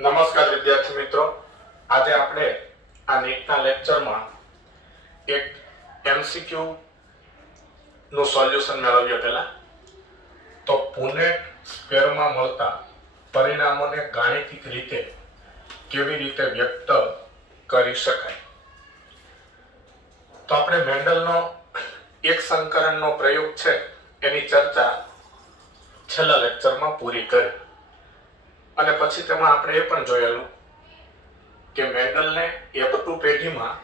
નમસ્કાર વિદ્યાર્થી મિત્રો, આજે આપણે આ નીટના લેક્ચરમાં એક એમસીક્યુ નું સોલ્યુશન મેળવ્યો પહેલા તો પુનેટ સ્ક્વેરમાં મળતા પરિણામોને ગાણિતિક રીતે કેવી રીતે વ્યક્ત કરી શકાય। તો આપણે મેન્ડલનો એક સંકરણનો પ્રયોગ છે એની ચર્ચા છેલ્લા લેક્ચરમાં પૂરી કરી અને પછી તેમાં આપણે એ પણ જોયેલું કે મેન્ડલને F2 પેઢીમાં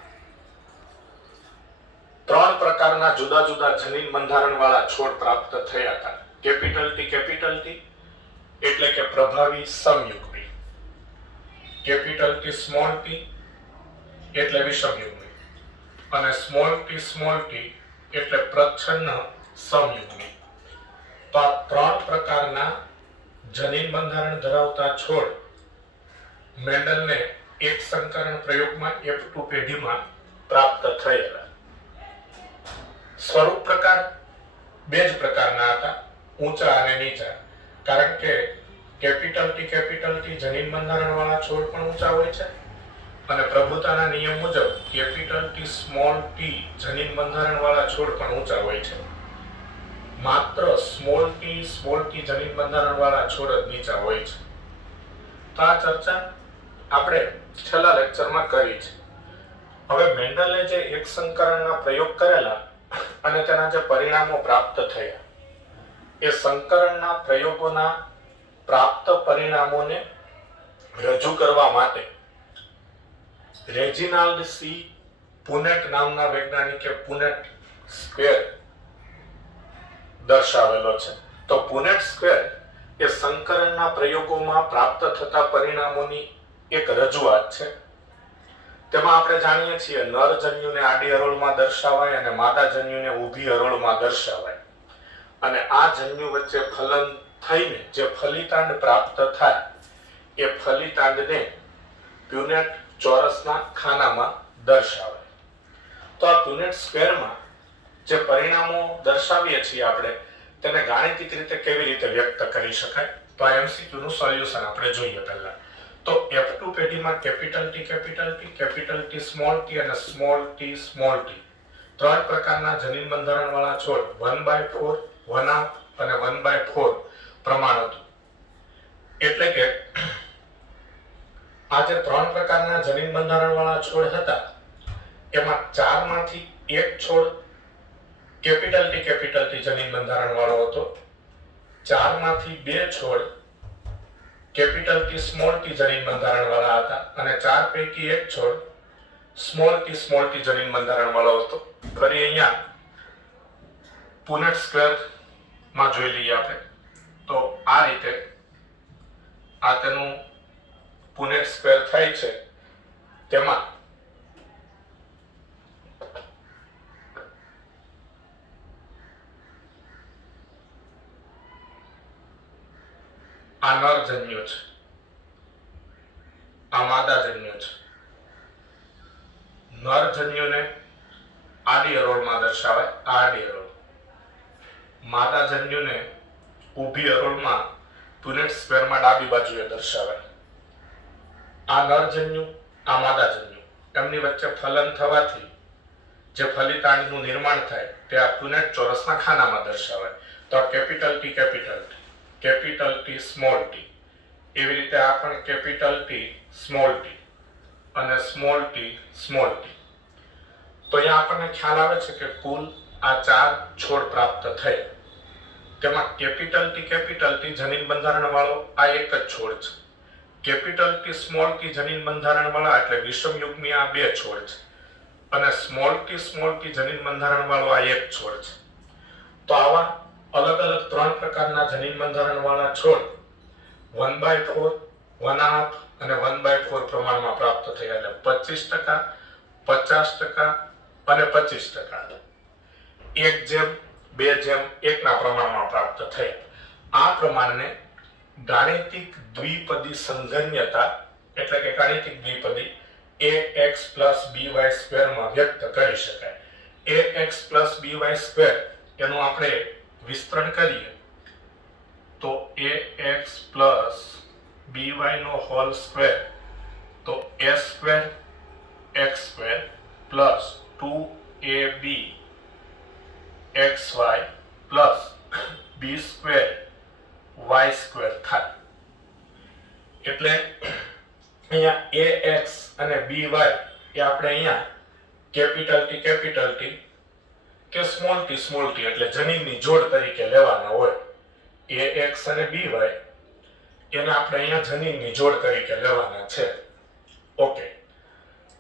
ત્રણ પ્રકારના જુદા જુદા જનીન બંધારણવાળા છોડ પ્રાપ્ત થયા હતા। કેપિટલ ટી એટલે કે પ્રભાવી સમયુગ્મી, કેપિટલ ટી એટલે વિષમયુગ્મી અને સ્મોલ ટી એટલે પ્રચ્છન્ન સમયુગ્મી। તો આ ત્રણ પ્રકારના જનીન બંધારણ ધરાવતા છોડ મેન્ડલને એક સંકરણ પ્રયોગમાં F2 પેઢીમાં પ્રાપ્ત થયેલા। સ્વરૂપ પ્રકાર બે જ પ્રકારના હતા, ઊંચા અને નીચા, કારણ કે કેપિટલ ટી જનીન બંધારણવાળા છોડ પણ ઊંચા હોય છે અને પ્રભુતાના નિયમ મુજબ કેપિટલ ટી જનીન બંધારણવાળા છોડ પણ ઊંચા હોય છે। માત્ર સ્મોલ ટી જનીન બંધારણવાળા છોડ જ નીચા હોય છે। તો આ ચર્ચા આપણે છેલ્લા લેક્ચરમાં કરી છે। હવે મેન્ડલે જે એક સંકરણના પ્રયોગ કરેલા અને તેના જે પરિણામો પ્રાપ્ત થયા એ સંકરણના પ્રયોગોના પ્રાપ્ત પરિણામોને રજૂ કરવા માટે રેજિનાલ્ડ સી પુનેટ નામના વૈજ્ઞાનિકે પુનેટ સ્ક્વેર દર્શાવેલો છે। તો પુનેટ સ્ક્વેર એ સંકરણના પ્રયોગોમાં પ્રાપ્ત થતા પરિણામોની એક રજૂઆત છે। તેમાં આપણે જાણીએ છીએ નર જન્યુને આડી હરોળમાં દર્શાવાય અને માદા જન્યુને ઊભી હરોળમાં દર્શાવાય અને આ જન્યુ વચ્ચે ફલન થઈને જે ફલિતાંડ પ્રાપ્ત થાય એ ફલિતાંડને પુનેટ ચોરસના ખાનામાં દર્શાવાય। તો આ પુનેટ સ્ક્વેરમાં જે પરિણામો દર્શાવીએ છીએ આપણે તેને ગાણિતિક રીતે કેવી રીતે વ્યક્ત કરી શકાય, તો આ એમસીક્યુ નું સોલ્યુશન આપણે જોઈએ પહેલા। તો F2 પેઢીમાં કેપિટલ ટી સ્મોલ ટી અને સ્મોલ ટી ત્રણ પ્રકારના જનીન બંધારણવાળા છોડ 1/4, 1/2 અને 1/4 પ્રમાણ હતું। એટલે કે આ જે ત્રણ પ્રકારના જનીન બંધારણવાળા છોડ હતા એમાં ચારમાંથી એક છોડ કેપિટલ ટી જનીન બંધારણવાળો હતો, ચારમાંથી બે છોડ કેપિટલ ટી જનીન બંધારણવાળા હતા અને ચાર પૈકી એક છોડ સ્મોલ ટી જનીન બંધારણવાળો હતો। ફરી અહીંયા પુનેટ સ્ક્વેર માં જોઈ લઈએ આપણે તો આ રીતે આ તેનું પુનેટ સ્ક્વેર થાય છે। તેમાં આ નર જન્યુ છે, આ માદા જન્યુ છે। નર જન્યુને આડી હરોળમાં દર્શાવાય, આ આડી હરોળ, માદા જન્યુને ઊભી હરોળમાં પુનેટ સ્ક્વેરમાં ડાબી બાજુએ દર્શાવાય। આ નર જન્યુ, આ માદા જન્યુ, એમની વચ્ચે ફલન થવાથી જે ફલિતાંડનું નિર્માણ થાય તે આ પુનેટ ચોરસના ખાનામાં દર્શાવાય। તો કેપિટલ ટી સ્મોલ ટી, એવી રીતે આ પણ કેપિટલ ટી સ્મોલ ટી અને સ્મોલ ટી। તો અહીંયા આપણને ખ્યાલ આવે છે કે કુલ આ ચાર છોડ પ્રાપ્ત થયા, તેમાં કેપિટલ ટી જનીન બંધારણ વાળો આ એક જ છોડ છે, કેપિટલ ટી જનીન બંધારણ વાળા એટલે વિષમયુગ્મી આ બે છોડ છે અને સ્મોલ ટી જનીન બંધારણ વાળો આ એક છોડ છે। તો આવા અલગ અલગ ત્રણ પ્રકારના જનીન બંધારણ વાળા છોડ 1/4, 1/2 અને 1/4 પ્રમાણમાં પ્રાપ્ત થયા, એટલે 25%, 50% અને 25%, 1:2:1 ના પ્રમાણમાં પ્રાપ્ત થયા। આ પ્રમાણને ગાણિતિક દ્વિપદી સંઘન્યતા એટલે કે ગાણિતિક દ્વિપદી ax + by² માં વ્યક્ત કરી શકાય। ax + by² એનું આપણે વિસ્તરણ કરીએ તો ax + by નો હોલ સ્ક્વેર તો a square x square plus 2ab xy plus b square y square થાય. એટલે અહીંયા ax અને by એ આપણે અહીંયા કેપિટલ T કે સ્મોલ t એટલે જનીનની જોડ તરીકે લેવાના હોય. ax અને by એને આપણે અહીંયા જનીનની જોડ તરીકે લેવાના છે. ઓકે,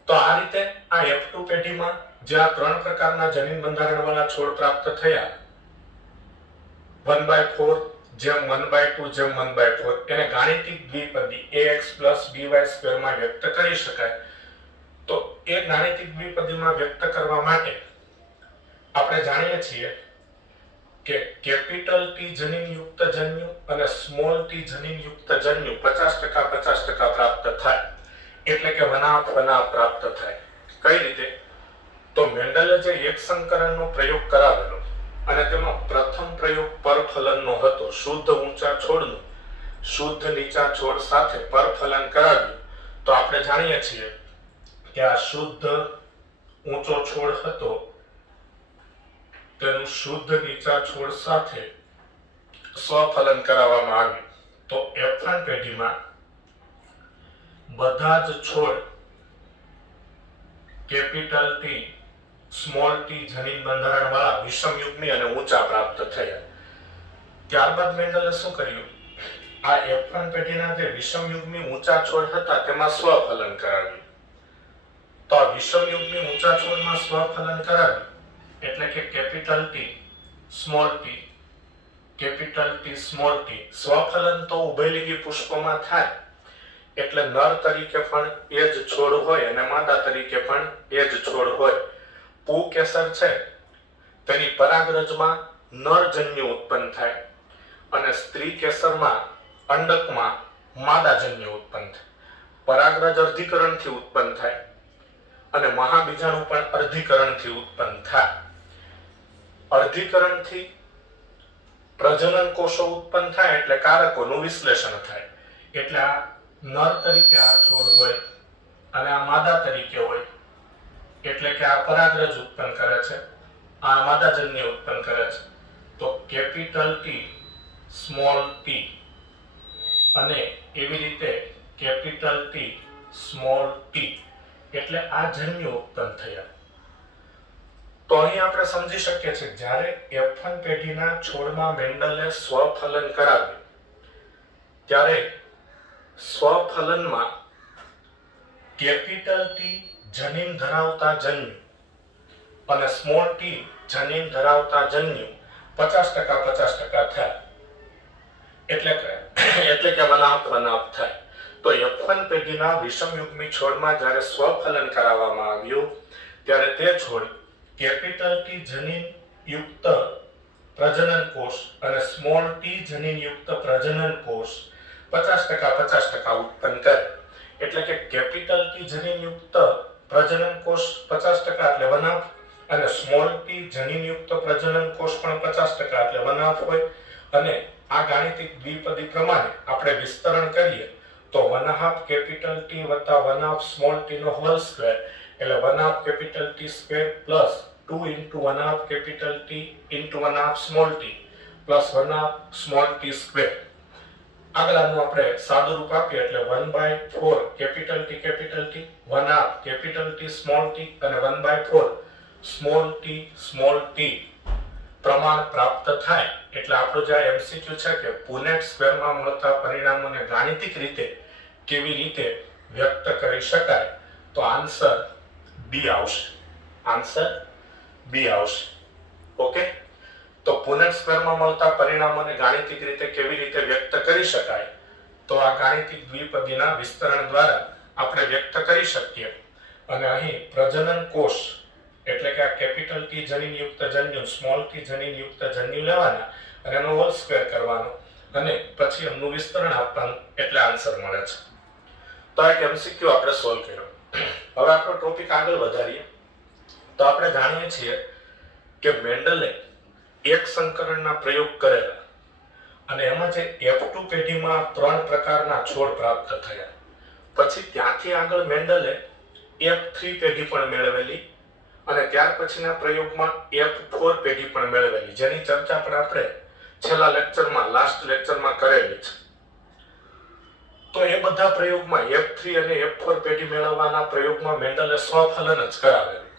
તો આ રીતે આ F2 પેઢીમાં જે આ ત્રણ પ્રકારના જનીન બંધારણવાળા છોડ પ્રાપ્ત થયા 1/4 જેમ 1/2 જેમ 1/4 એને ગાણિતિક દ્વિપદી ax by² માં વ્યક્ત કરી શકાય. તો એ ગાણિતિક દ્વિપદીમાં વ્યક્ત કરવા માટે આપણે જાણીએ છીએ કે કેપિટલ T જનીનયુક્ત જન્યુ અને સ્મોલ t જનીનયુક્ત જન્યુ 50% પ્રાપ્ત થાય. એટલે કે વનાપ પ્રાપ્ત થાય. કઈ રીતે? તો મેન્ડલે જે એક સંકરણનો પ્રયોગ કરાવેલો અને તેમાં પ્રથમ પ્રયોગ પરફલનનો હતો. શુદ્ધ ઊંચા છોડનું શુદ્ધ નીચા છોડ સાથે પરફલન કરાવ્યું. તો આપણે જાણીએ છીએ કે આ શુદ્ધ ઊંચો છોડ હતો તેનું શુદ્ધ નીચા છોડ સાથે સ્વફલન કરાવવામાં આવ્યું. તો F1 પેઢીમાં બધા જ છોડ કેપિટલ T સ્મોલ t જનીન બંધારણ વાળા વિષમયુગ્મી અને ઊંચા પ્રાપ્ત થયા. ત્યારબાદ મેન્ડલે શું કર્યું? આ F1 પેઢીના જે વિષમયુગ્મી ઊંચા છોડ હતા તેમાં સ્વફલન કરાવ્યું. તો આ વિષમયુગ્મી ઊંચા છોડમાં સ્વફલન કરાવ્યું એટલે કે capital T small t capital T small t સ્વફલન તો ઉભયલિંગી પુષ્પમાં થાય. એટલે નર તરીકે પણ એ જ છોડ હોય અને માદા તરીકે પણ એ જ છોડ હોય. પુકેસર છે તેની પરાગરજમાં નરજન્યુ ઉત્પન્ન થાય અને સ્ત્રી કેસરમાં અંડકમાં માદાજન્યુ ઉત્પન્ન થાય. પરાગરજ અર્ધીકરણથી ઉત્પન્ન થાય અને મહાબીજાણુ પણ અર્ધીકરણથી ઉત્પન્ન થાય. અર્ધીકરણથી પ્રજનન કોષો ઉત્પન્ન થાય એટલે કારકોનું વિશ્લેષણ થાય. એટલે આ નર તરીકે આ છોડ હોય અને આ માદા તરીકે હોય. એટલે કે આ પરાગરજ ઉત્પન્ન કરે છે, આ માદાજન્ય ઉત્પન્ન કરે છે. તો કેપિટલ T સ્મોલ t અને એવી રીતે કેપિટલ T સ્મોલ t એટલે આ જન્યુ ઉત્પન્ન થયા. તો અહીં આપણે સમજી શકીએ છીએ જ્યારે F1 પેઢીના છોડમાં મેન્ડલે સ્વફલન કરાવ્યું ત્યારે સ્વફલનમાં કેપિટલ T જનીન ધરાવતા જન્યુ અને સ્મોલ t જનીન ધરાવતા જન્યુ 50% થયા. એટલે કે વનાપ થાય. તો F1 પેઢીના વિષમયુગ્મી છોડમાં જ્યારે સ્વફલન કરાવવામાં આવ્યું ત્યારે તે છોડ કેપિટલ T જનીન યુક્ત પ્રજનન કોષ અને સ્મોલ t જનીન યુક્ત પ્રજનન કોષ 50% ઉત્પન્ન કરે. એટલે કે કેપિટલ T જનીન યુક્ત પ્રજનન કોષ 50% એટલે વનાપ અને સ્મોલ t જનીન યુક્ત પ્રજનન કોષ પણ 50% એટલે વનાપ હોય. અને આ ગાણિતિક દ્વિપદી પ્રમાણે આપણે વિસ્તરણ કરીએ તો વનાપ કેપિટલ T વત્તા વનાપ સ્મોલ t નો હોલ સ્ક્વેર એટલે one upon capital T square plus 2 into one upon capital T into one upon small t plus one upon small t square. આગળનું આપણે સાદું રૂપ આપીએ એટલે 1/4 capital T one upon capital T small t અને 1/4 સ્મોલ t પ્રમાણ પ્રાપ્ત થાય. એટલે આપણો જે MCQ છે કે પુનેટ સ્ક્વેરમાં મળતા પરિણામોને ગાણિતિક રીતે કેવી રીતે વ્યક્ત કરી શકાય તો આન્સર B આવશે. ઓકે, તો પુનેટ સ્ક્વેરમાં મળતા પરિણામોને ગાણિતિક રીતે કેવી રીતે વ્યક્ત કરી શકાય તો આ ગાણિતિક દ્વિપદીના વિસ્તરણ દ્વારા આપણે વ્યક્ત કરી શકીએ. અને અહીં પ્રજનન કોષ એટલે કે આ કેપિટલ T જનીનયુક્ત જન્યુ સ્મોલ t જનીનયુક્ત જન્યુ લેવાના અને એનો હોલ સ્ક્વેર કરવાનો અને પછી એનું વિસ્તરણ આપવાનું એટલે આન્સર મળે છે. તો આ એક MCQ આપણે સોલ્વ કર્યો. હવે આપણો ટોપિક આગળ વધારીએ તો આપણે જાણીએ છીએ કે મેન્ડલે એક સંકરણના પ્રયોગ કરેલા અને એમાં જે F2 પેઢીમાં 3 પ્રકારના છોડ પ્રાપ્ત થયા. પછી ત્યાંથી આગળ મેન્ડલે F3 પેઢી પણ મેળવેલી અને ત્યાર પછીના પ્રયોગમાં F4 પેઢી પણ મેળવેલી, જેની ચર્ચા પણ આપણે છેલ્લા લેક્ચરમાં, લાસ્ટ લેક્ચરમાં કરેલી છે. તો એ બધા પ્રયોગમાં F3 અને F4 પેઢી મેળવવાના પ્રયોગમાં મેન્ડલે સ્વફલન જ કરાવેલું.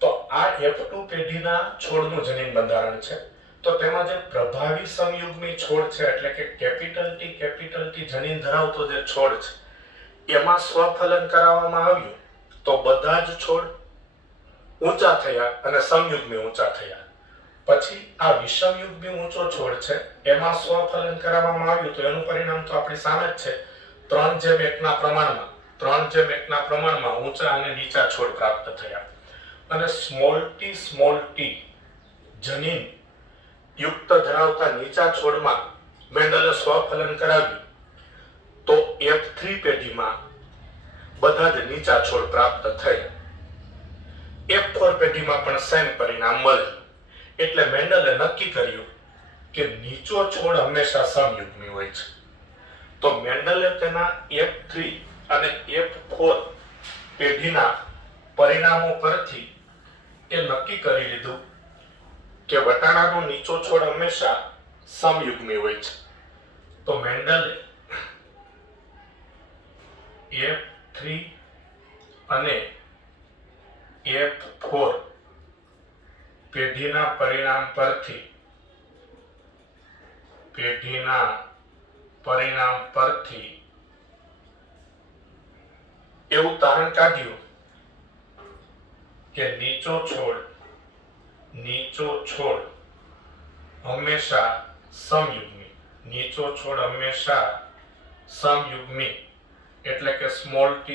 તો આ F2 પેઢીના છોડનું જનીન બંધારણ છે. તો તેમાં જે પ્રભાવી સમયુગ્મી છોડ છે, એટલે કે કેપિટલ T જનીન ધરાવતો જે છોડ છે, એમાં સ્વફલન કરાવવામાં આવ્યું તો બધા જ છોડ ઊંચા થયા અને સમયુગ્મી ઊંચા થયા. પછી આ વિષમયુગ્મી ઊંચો છોડ છે, એમાં સ્વફલન કરાવવામાં આવ્યું તો એનું પરિણામ તો આપણી સામે જ છે. 3:1 ના પ્રમાણમાં ઊંચા અને નીચા છોડ પ્રાપ્ત થયા. અને સ્મોલ t જનીન યુક્ત ધરાવતા નીચા છોડમાં મેન્ડલે સ્વફલન કરાવ્યું તો F3 પેઢીમાં બધા જ નીચા છોડ પ્રાપ્ત થયા. F4 પેઢીમાં પણ સેમ પરિણામ મળ્યું. એટલે મેન્ડલે નક્કી કર્યું કે નીચો છોડ હંમેશા સમયુગ્મી હોય છે. તો મેન્ડલે તેના F3 અને F4 પેઢીના પરિણામો પરથી એ નક્કી કરી લીધું કે વટાણાનો નીચો છોડ હંમેશા સમયુગ્મી હોય છે. તો મેન્ડલે F3 અને F4 પેઢીના પરિણામ પરથી એવું તારણ કાઢ્યું કે નીચો છોડ હંમેશા સમયુગ્મી એટલે કે સ્મોલ t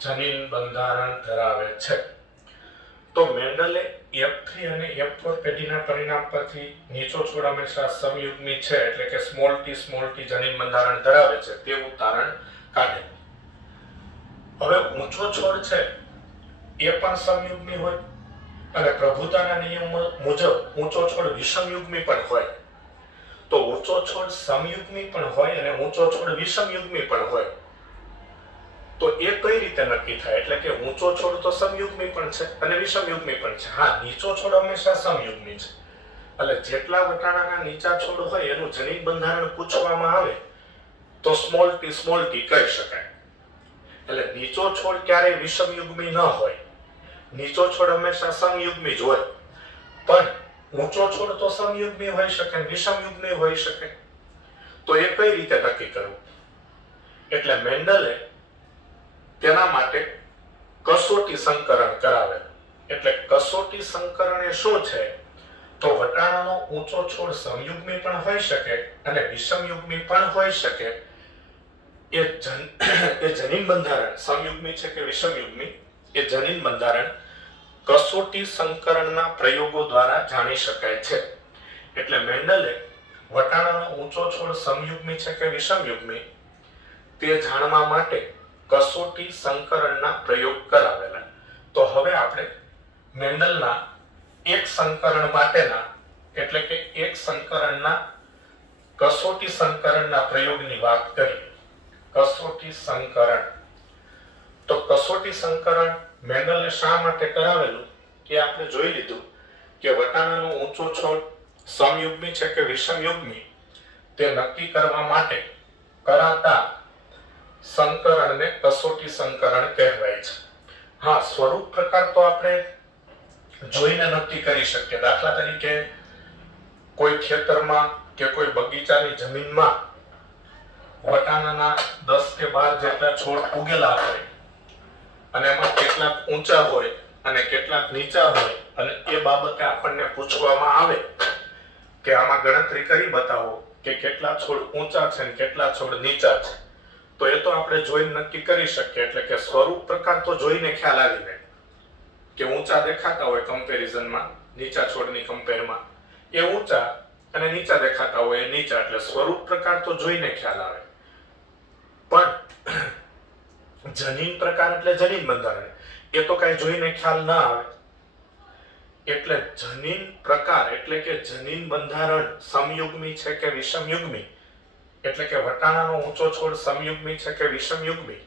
જનીન બંધારણ ધરાવે છે. તો મેન્ડલે F3 અને F4 પેઢીના પરિણામ પરથી નીચો છોડ હંમેશા સમયુગ્મી છે એટલે કે સ્મોલ t જનીન બંધારણ ધરાવે છે તેવું તારણ કાઢ્યું. હવે ઊંચો છોડ છે એ પણ સમયુગ્મી હોય અને પ્રભુતાના નિયમ મુજબ ઊંચો છોડ વિષમયુગ્મી પણ હોય. તો ઊંચો છોડ સમયુગ્મી પણ હોય અને ઊંચો છોડ વિષમયુગ્મી પણ હોય. તો એ કઈ રીતે નક્કી થાય? એટલે કે ઊંચો છોડ તો સમયુગ્મી પણ છે અને વિષમયુગ્મી પણ છે. હા, નીચો છોડ હંમેશા સમયુગ્મી છે. એટલે જેટલા વટાણાના નીચા છોડ હોય એનું જનીન બંધારણ પૂછવામાં આવે તો સ્મોલ t કહી શકાય. એટલે નીચો છોડ ક્યારેય વિષમયુગ્મી ન હોય. નીચો છોડ હંમેશા સમયુગ્મી જ હોય. પણ ઊંચો છોડ તો સમયુગ્મી હોઈ શકે, વિષમયુગ્મી હોઈ શકે. તો એ કઈ રીતે નક્કી કરવું? એટલે મેન્ડલે તેના માટે કસોટી સંકરણ કરાવેલું. એટલે કસોટી સંકરણ એ શું છે? તો વટાણાનો ઊંચો છોડ સમયુગ્મી પણ હોઈ શકે અને વિષમયુગ્મી પણ હોઈ શકે. એ જનીન બંધારણ સમયુગ્મી છે કે વિષમયુગ્મી, એ જનીન બંધારણ કસોટી સંકરણના પ્રયોગો દ્વારા જાણી શકાય છે. એટલે મેન્ડલે વટાણાનો ઊંચો છોડ સમયુગ્મી છે કે વિષમયુગ્મી તે જાણવા માટે કસોટી સંકરણના પ્રયોગ કરાવેલા. તો હવે આપણે મેન્ડલના એક સંકરણ માટેના એટલે કે એક સંકરણના કસોટી સંકરણના પ્રયોગની વાત કરીએ. કસોટી સંકરણ. તો કસોટી સંકરણ મેન્ડલે શા માટે કરાવેલું એ આપણે જોઈ લીધું કે વટાણાનો ઊંચો છોડ સમયુગ્મી છે કે વિષમયુગ્મી તે નક્કી કરવા માટે કરાતા સંકરણને કસોટી સંકરણ કહેવાય છે. હા, સ્વરૂપ પ્રકાર તો આપણે જોઈને નક્કી કરી શકીએ. દાખલા તરીકે કોઈ ખેતરમાં કે કોઈ બગીચાની જમીનમાં વટાણાના 10 કે 12 જેટલા છોડ ઉગેલા હોય અને એમાં કેટલાક ઊંચા હોય અને કેટલાક નીચા હોય અને એ બાબતે આપણને પૂછવામાં આવે કે આમાં ગણતરી કરી બતાવો કે કેટલા છોડ ઊંચા છે અને કેટલા છોડ નીચા છે, તો એ તો આપણે જોઈને નક્કી કરી શકીએ. એટલે કે સ્વરૂપ પ્રકાર તો જોઈને ખ્યાલ આવી જાય કે ઊંચા દેખાતા હોય કમ્પેરિઝનમાં નીચા છોડની કમ્પેરમાં એ ઊંચા અને નીચા દેખાતા હોય એ નીચા. એટલે સ્વરૂપ પ્રકાર તો જોઈને ખ્યાલ આવે. પણ જનીન પ્રકાર એટલે જનીન બંધારણ એ તો કઈ જોઈને ખ્યાલ ના આવે. એટલે જનીન પ્રકાર એટલે કે જનીન બંધારણ સમયુગ્મી છે કે વિષમયુગ્મી, એટલે કે વટાણાનો ઊંચો છોડ સમયુગ્મી છે કે વિષમયુગ્મી,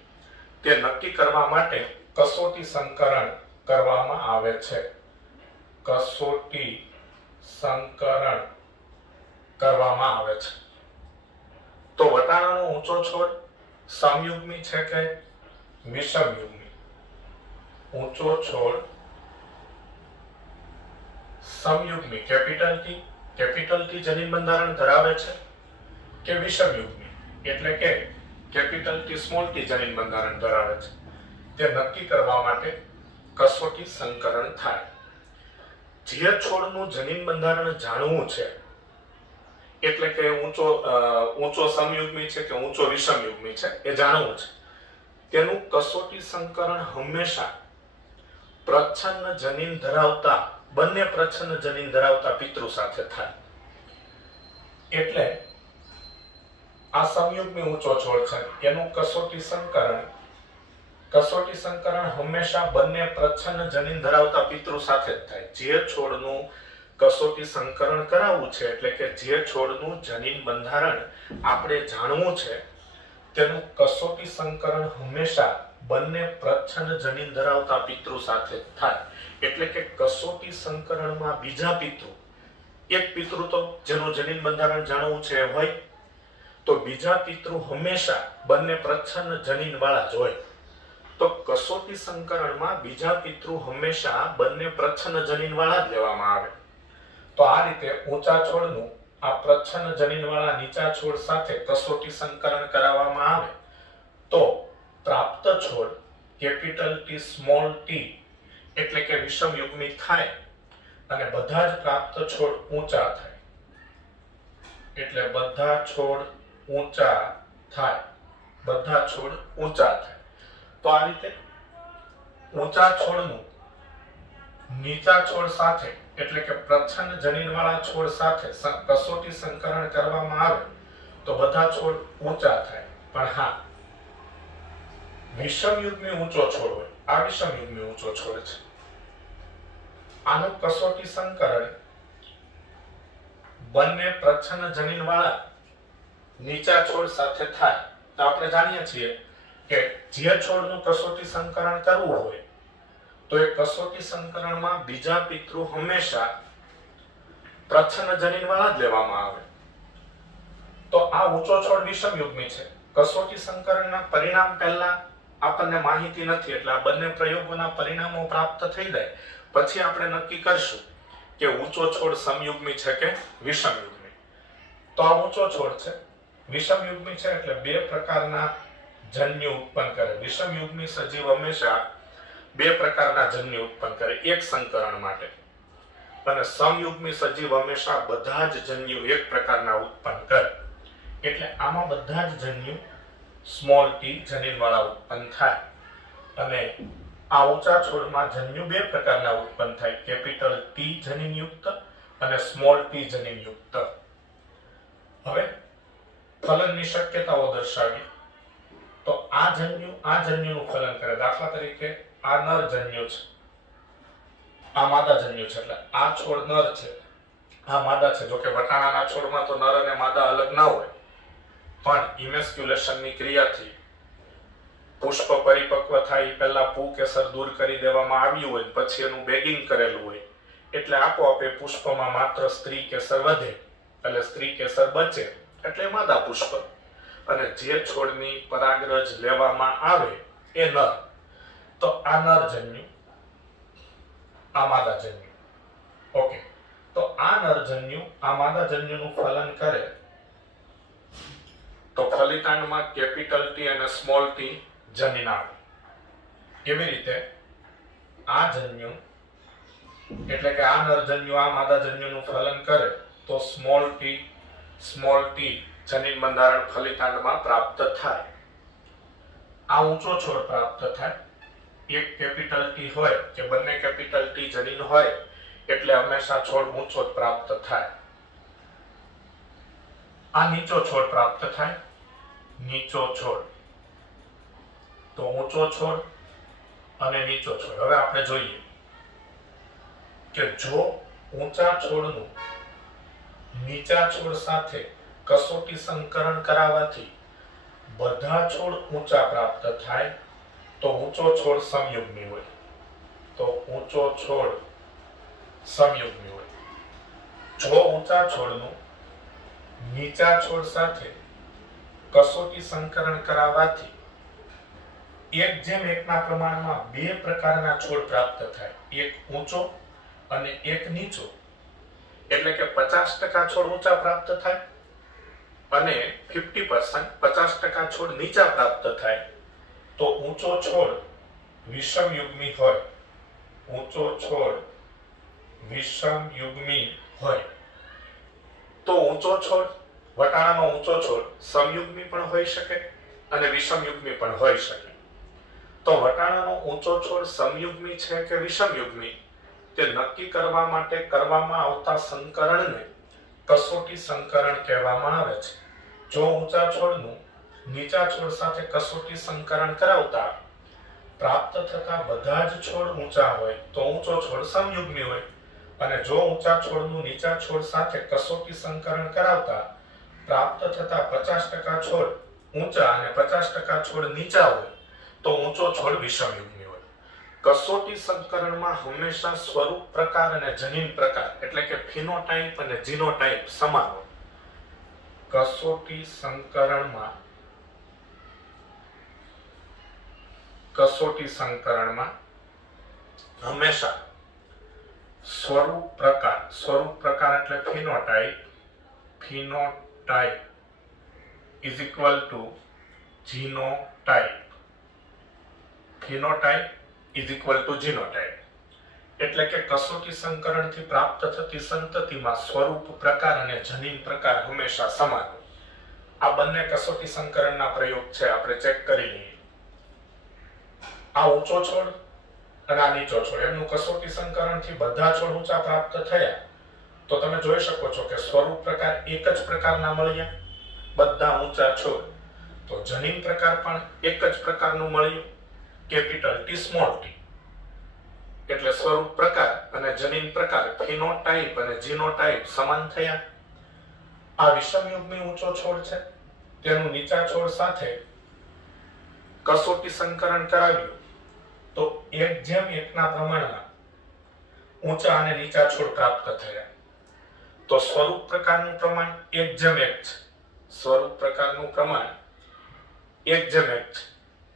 તે નક્કી કરવા માટે કસોટી સંકરણ કરવામાં આવે છે. કસોટી સંકરણ કરવામાં આવે છે. તો વટાણાનો ઊંચો છોડ સમયુગ્મી છે કે વિષમયુગ્મી? ઊંચો છોડ સમયુગ્મી કેપિટલ ટી જનીન બંધારણ ધરાવે છે કે વિષમયુગ્મી એટલે કે કેપિટલ ટી સ્મોલ ટી જનીન બંધારણ ધરાવે છે, તે નક્કી કરવા માટે કસોટી સંકરણ થાય. જે છોડનું જનીન બંધારણ જાણવું છે, એટલે કે ઊંચો સમયુગ્મી છે કે ઊંચો વિષમયુગ્મી છે એ જાણવું છે, તેનું કસોટી સંકરણ હંમેશા બંને પ્રચ્છન્ન જનીન ધરાવતા પિતૃ સાથે થાય. એટલે આ સમયુગ્મી ઊંચો છોડ છે એનું કસોટી સંકરણ હંમેશા બંને પ્રચ્છન્ન જનીન ધરાવતા પિતૃ સાથે જ થાય. જે છોડનું કસોટી સંકરણ કરાવવું છે, એટલે કે જે છોડનું જનીન બંધારણ આપણે જાણવું છે, તેનું કસોટી સંકરણ હંમેશા બંને પ્રચ્છન્ન જનીન ધરાવતા પિતૃ સાથે જ થાય. એટલે કે કસોટી સંકરણમાં બીજા પિતૃ, એક પિતૃ તો જેનું જનીન બંધારણ જાણવું છે એ હોય, તો બીજા પિતૃ હંમેશા બંને પ્રચ્છન્ન જનીન વાળા જ હોય. તો કસોટી સંકરણમાં બીજા પિતૃ હંમેશા બંને પ્રચ્છન્ન જનીન વાળા જ લેવામાં આવે. તો આ રીતે ઊંચા છોડનું આ પ્રચ્છન્ન જનીન વાળા નીચા છોડ સાથે કસોટી સંકરણ કરાવવામાં આવે તો પ્રાપ્ત છોડ કેપિટલ ટી સ્મોલ ટી એટલે કે વિષમયુગ્મી થાય અને બધા જ પ્રાપ્ત છોડ ઊંચા થાય. એટલે બધા છોડ ઊંચા થાય. તો આ રીતે ઊંચા છોડનું નીચા છોડ સાથે એટલે કે પ્રચ્છન્ન જનીન વાળા છોડ સાથે કસોટી સંકરણ કરવામાં આવે તો બધા છોડ ઊંચા થાય. પણ હા, વિષમયુગ્મી ઊંચો છોડ હોય, આ વિષમયુગ્મી ઊંચો છોડ છે, આનું કસોટી સંકરણ બંને પ્રચ્છન્ન જનીન વાળા નીચા છોડ સાથે થાય. તો આપણે જાણીએ છીએ કે જે છોડનું કસોટી સંકરણ કરવું હોય તો એ કસોટી સંકરણમાં બીજા પિતૃ હંમેશા પ્રચ્છન્ન જનીન વાળા જ લેવામાં આવે. તો આ ઊંચો છોડ વિષમયુગ્મી છે. કસોટી સંકરણના પરિણામ પહેલા આપણને માહિતી નથી, એટલે આ બંને પ્રયોગોના પરિણામો પ્રાપ્ત થઈ જાય પછી આપણે નક્કી કરશું કે ઊંચો છોડ સમયુગ્મી છે કે વિષમયુગ્મી. તો આ ઊંચો છોડ છે, વિષમયુગ્મી છે એટલે બે પ્રકારના જન્યુ ઉત્પન્ન કરે. વિષમયુગ્મી સજીવ હંમેશા બે પ્રકારના જન્યુ ઉત્પન્ન કરે એક સંકરણ માટે, અને સમયુગ્મી સજીવ હંમેશા બધા જ જન્યુ એક પ્રકારના ઉત્પન્ન કરે. એટલે આમાં બધા જ જન્યુ સ્મોલ ટી જનીન વાળા ઉત્પન્ન થાય. અને આ ઊંચા છોડમાં જન્યુ બે પ્રકારના ઉત્પન્ન થાય, કેપિટલ ટી જનીનયુક્ત અને સ્મોલ ટી જનીનયુક્ત. હવે ફલનની શક્યતાઓ દર્શાવી તો આ જન્યુનું ફલન કરે. દાખલા તરીકે આ નર જન્યુ છે, આ માદા જન્યુ છે, એટલે આ છોડ નર છે, આ માદા છે. જો કે વટાણાના છોડમાં તો નર અને માદા અલગ ના હોય, પણ ઇમેસ્ક્યુલેશનની ક્રિયાથી પુષ્પ પરિપક્વ થાય પહેલા પુકેસર દૂર કરી દેવામાં આવ્યું હોય, પછી એનું બેગિંગ કરેલું હોય, એટલે આપોઆપ એ પુષ્પમાં માત્ર સ્ત્રી કેસર વધે, એટલે સ્ત્રી કેસર બચે, એટલે માદા પુષ્પ. અને જે છોડની પરાગરજ લેવામાં આવે એ નર. તો આ નર જન્યુ, આ માદા જન્યુ. ઓકે, તો આ નર જન્યુ આ માદા જન્યુનું ફલન કરે તો ફલિતાંડમાં કેપિટલ ટી અને સ્મોલ ટી જનીન આવે. એવી રીતે આ જન્યુ એટલે કે આ નર જન્યુ આ માદા જન્યુનું ફલન કરે તો સ્મોલ ટી જનીન બંધારણ ફલિતાંડમાં પ્રાપ્ત થાય. આ ઊંચો છોડ પ્રાપ્ત થાય. એક કેપિટલ ટી હોય કે બંને કેપિટલ ટી જનીન હોય એટલે હંમેશા છોડ ઊંચો જ પ્રાપ્ત થાય. આ નીચો છોડ પ્રાપ્ત થાય. નીચો છોડ, તો ઊંચો છોડ અને નીચો છોડ. હવે આપણે જોઈએ કે જો ઊંચા છોડનું નીચા છોડ સાથે કસોટી સંકરણ કરાવવાથી બધા છોડ ઊંચા પ્રાપ્ત થાય તો ઊંચો છોડ સમયુગ્મી હોય. તો ઊંચો છોડ સમયુગ્મી હોય. જો ઊંચા છોડનું નીચા છોડ સાથે કસોટી સંકરણ કરાવવાથી 1:1 પ્રમાણમાં બે પ્રકારના છોડ પ્રાપ્ત થાય, એક ઊંચો અને એક નીચો. એટલે કે 50% છોડ ઊંચા પ્રાપ્ત થાય અને 50% 50% છોડ નીચા પ્રાપ્ત થાય તો ઊંચો છોડ વિષમયુગ્મી હોય. ઊંચો છોડ વિષમયુગ્મી હોય. તો ઊંચો છોડ, વટાણાનો ઊંચો છોડ સમયુગ્મી પણ હોઈ શકે અને વિષમયુગ્મી પણ હોઈ શકે. તો વટાણાનો ઊંચો છોડ સમયુગ્મી છે કે વિષમયુગ્મી તે નક્કી કરવા માટે કરવામાં આવતા સંકરણને કસોટી સંકરણ કહેવામાં આવે છે. જો ઊંચા છોડનું નીચા છોડ સાથે કસોટી સંકરણ કરાવતા પ્રાપ્ત થતા બધા જ છોડ ઊંચા હોય તો ઊંચો છોડ સમયુગ્મી હોય, અને જો ઊંચા છોડનું નીચા છોડ સાથે કસોટી સંકરણ કરાવતા પ્રાપ્ત થતા 50% છોડ ઊંચા અને 50% છોડ નીચા હોય તો ઊંચો છોડ વિષમયુગ્મી હોય. કસોટી સંકરણમાં હંમેશા સ્વરૂપ પ્રકાર અને જનીન પ્રકાર એટલે કે ફિનોટાઇપ અને જીનોટાઇપ સમાન હોય. કસોટી સંકરણમાં હંમેશા સ્વરૂપ પ્રકાર એટલે phenotype is equal to genotype. Phenotype is equal to genotype એટલે કે કસોટી સંકરણથી પ્રાપ્ત થતી સંતતિમાં સ્વરૂપ પ્રકાર અને જનીન પ્રકાર હંમેશા સમાન હોય. આ બંને કસોટી સંકરણના પ્રયોગ છે, આપણે ચેક કરી લઈએ. આ ઊંચો છોડ અને આ નીચો છોડ એમનું કસોટી સંકરણથી બધા છોડ ઊંચા પ્રાપ્ત થયા તો તમે જોઈ શકો છો કે સ્વરૂપ પ્રકાર એક જ પ્રકારના મળ્યા, બધા ઊંચા છોડ. તો જનીન પ્રકાર પણ એક જ પ્રકારનું મળ્યું, કેપિટલ T સ્મોલ t. એટલે સ્વરૂપ પ્રકાર અને જનીન પ્રકાર ફિનોટાઇપ અને જીનોટાઇપ સમાન થયા. આ વિષમયુગ્મી ઊંચો છોડ છે, તેનું નીચા છોડ સાથે કસોટી સંકરણ કરાવ્યું તો 1:1 પ્રમાણમાં ઊંચા અને નીચા છોડ પ્રાપ્ત થયા. તો સ્વરૂપ પ્રકારનું પ્રમાણ 1:1 છે. સ્વરૂપ પ્રકારનું પ્રમાણ 1:1 છે.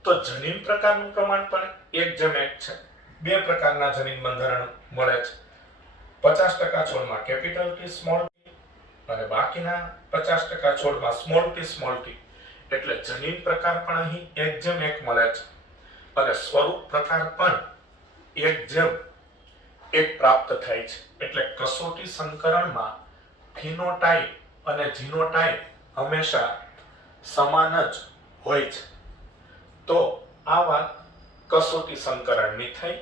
તો જનીન પ્રકારનું પ્રમાણ પણ 1:1 છે. બે પ્રકારના જનીન બંધારણ મળે છે. 50% છોડમાં કેપિટલ T સ્મોલ t અને બાકીના 50% છોડમાં સ્મોલ t સ્મોલ t. એટલે જનીન પ્રકાર પણ અહીં 1:1 મળે છે અને સ્વરૂપ પ્રકાર પણ 1:1 પ્રાપ્ત થાય છે. એટલે કસોટી સંકરણમાં ફિનોટાઇપ અને જીનોટાઇપ હંમેશા સમાન જ હોય છે. તો આ વાત કસોટી સંકરણની થઈ.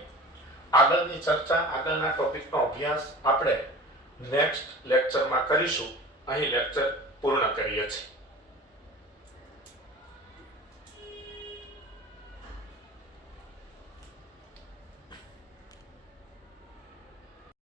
આગળની ચર્ચા, આગળના ટોપિકનો અભ્યાસ આપણે નેક્સ્ટ લેક્ચરમાં કરીશું. અહીં લેક્ચર પૂર્ણ કરીએ છીએ.